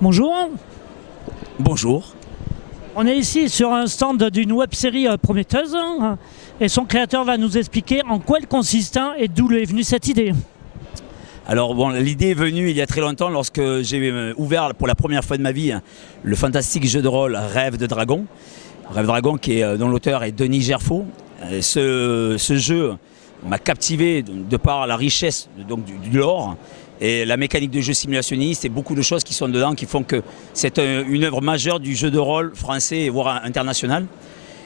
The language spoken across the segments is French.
Bonjour, Bonjour. on est ici sur un stand d'une web-série prometteuse et son créateur va nous expliquer en quoi elle consiste et d'où lui est venue cette idée. Alors bon, l'idée est venue il y a très longtemps lorsque j'ai ouvert pour la première fois de ma vie le fantastique jeu de rôle Rêve de Dragon. Rêve de Dragon dont l'auteur est Denis Gerfaud. Et ce jeu m'a captivé de par la richesse donc, du lore et la mécanique de jeu simulationniste et beaucoup de choses qui sont dedans qui font que c'est une œuvre majeure du jeu de rôle français voire international.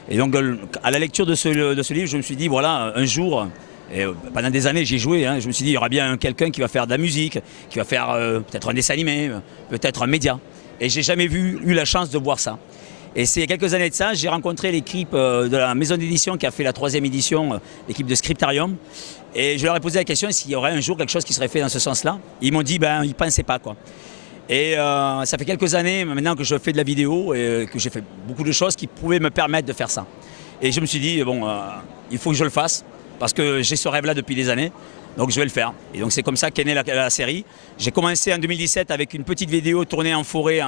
Et donc à la lecture de ce livre, je me suis dit voilà, un jour, et pendant des années j'y ai joué, je me suis dit il y aura bien quelqu'un qui va faire de la musique, qui va faire peut-être un dessin animé, peut-être un média. Et j'ai jamais eu la chance de voir ça. Et c'est il y a quelques années de ça, j'ai rencontré l'équipe de la maison d'édition qui a fait la 3e édition, l'équipe de Scriptarium. Et je leur ai posé la question s'il y aurait un jour quelque chose qui serait fait dans ce sens-là. Ils m'ont dit ben ils ne pensaient pas quoi. Et ça fait quelques années maintenant que je fais de la vidéo et que j'ai fait beaucoup de choses qui pouvaient me permettre de faire ça. Et je me suis dit bon, il faut que je le fasse parce que j'ai ce rêve-là depuis des années. Donc je vais le faire. Et donc c'est comme ça qu'est née la série. J'ai commencé en 2017 avec une petite vidéo tournée en forêt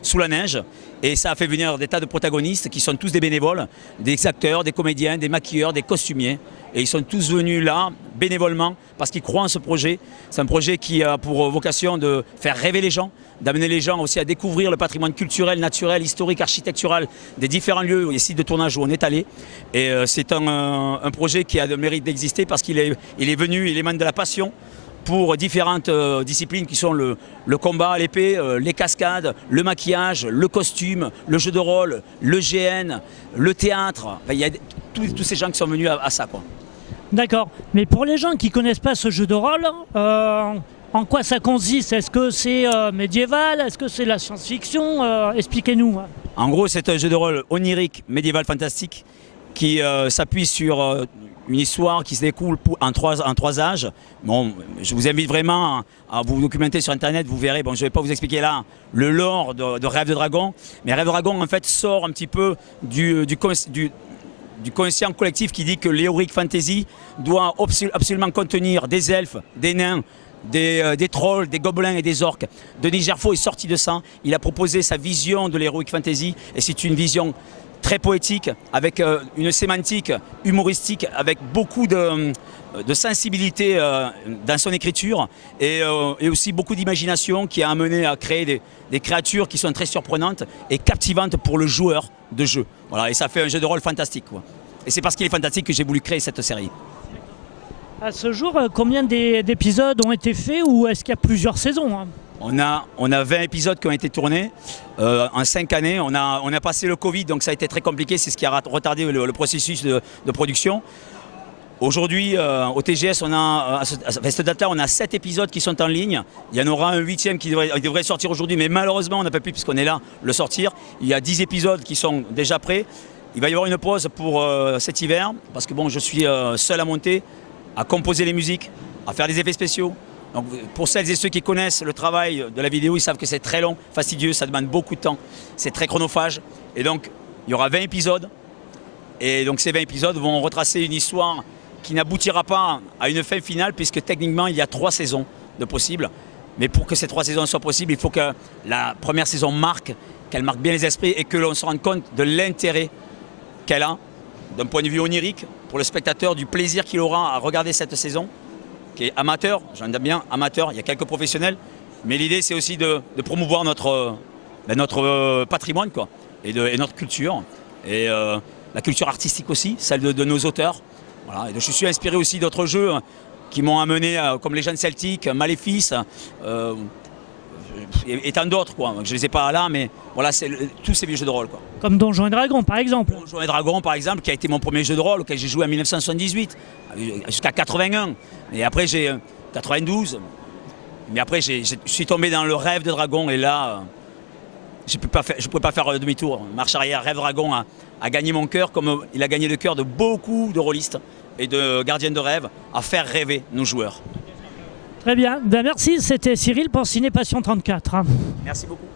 sous la neige. Et ça a fait venir des tas de protagonistes qui sont tous des bénévoles, des acteurs, des comédiens, des maquilleurs, des costumiers. Et ils sont tous venus là bénévolement parce qu'ils croient en ce projet. C'est un projet qui a pour vocation de faire rêver les gens, d'amener les gens aussi à découvrir le patrimoine culturel, naturel, historique, architectural des différents lieux et sites de tournage où on est allé. Et c'est un projet qui a le mérite d'exister parce qu'il est venu, il émane de la passion pour différentes disciplines qui sont le combat à l'épée, les cascades, le maquillage, le costume, le jeu de rôle, le GN, le théâtre. Enfin, il y a tous ces gens qui sont venus à ça, quoi. D'accord, mais pour les gens qui ne connaissent pas ce jeu de rôle, en quoi ça consiste? Est-ce que c'est médiéval? Est-ce que c'est la science-fiction? Expliquez-nous. En gros, c'est un jeu de rôle onirique, médiéval, fantastique, qui s'appuie sur une histoire qui se découle en trois âges. Bon, je vous invite vraiment à vous documenter sur Internet, vous verrez, bon, je ne vais pas vous expliquer là le lore de Rêve de Dragon, mais Rêve de Dragon en fait sort un petit peu du conscient collectif qui dit que l'heroic fantasy doit absolument contenir des elfes, des nains, des trolls, des gobelins et des orques. Denis Gerfaud est sorti de ça, il a proposé sa vision de l'heroic fantasy et c'est une vision très poétique, avec une sémantique humoristique, avec beaucoup de sensibilité dans son écriture et aussi beaucoup d'imagination qui a amené à créer des créatures qui sont très surprenantes et captivantes pour le joueur de jeu. Voilà, et ça fait un jeu de rôle fantastique, quoi. Et c'est parce qu'il est fantastique que j'ai voulu créer cette série. À ce jour, combien d'épisodes ont été faits ou est-ce qu'il y a plusieurs saisons? On a 20 épisodes qui ont été tournés en 5 années. On a passé le Covid, donc ça a été très compliqué. C'est ce qui a retardé le processus de production. Aujourd'hui, au TGS, à cette date-là, on a 7 épisodes qui sont en ligne. Il y en aura un 8e qui devrait sortir aujourd'hui, mais malheureusement, on n'a pas pu, puisqu'on est là, le sortir. Il y a 10 épisodes qui sont déjà prêts. Il va y avoir une pause pour cet hiver, parce que bon, je suis seul à monter, à composer les musiques, à faire des effets spéciaux. Donc, pour celles et ceux qui connaissent le travail de la vidéo, ils savent que c'est très long, fastidieux, ça demande beaucoup de temps. C'est très chronophage. Et donc, il y aura 20 épisodes. Et donc, ces 20 épisodes vont retracer une histoire qui n'aboutira pas à une fin finale, puisque techniquement, il y a 3 saisons de possibles. Mais pour que ces 3 saisons soient possibles, il faut que la première saison qu'elle marque bien les esprits et que l'on se rende compte de l'intérêt qu'elle a, d'un point de vue onirique, pour le spectateur, du plaisir qu'il aura à regarder cette saison, qui est amateur, j'en dis bien amateur, il y a quelques professionnels, mais l'idée c'est aussi de promouvoir notre patrimoine, quoi, et notre culture, et la culture artistique aussi, celle de nos auteurs. Voilà. Et je suis inspiré aussi d'autres jeux qui m'ont amené, comme Légendes Celtiques, Maléfice, et tant d'autres, quoi. Je ne les ai pas là, mais voilà, c'est tous ces vieux jeux de rôle, quoi. Comme Donjons et Dragons, par exemple. Donjons et Dragons, par exemple, qui a été mon premier jeu de rôle, auquel j'ai joué en 1978, jusqu'à 81. Et après, j'ai 92. Mais après, je suis tombé dans le Rêve de Dragon, et là, je ne pouvais pas faire demi-tour. Marche arrière, Rêve Dragon a gagné mon cœur, comme il a gagné le cœur de beaucoup de rôlistes et de gardiens de rêve, à faire rêver nos joueurs. Très bien, ben merci, c'était Cyril pour Ciné Passion 34. Merci beaucoup.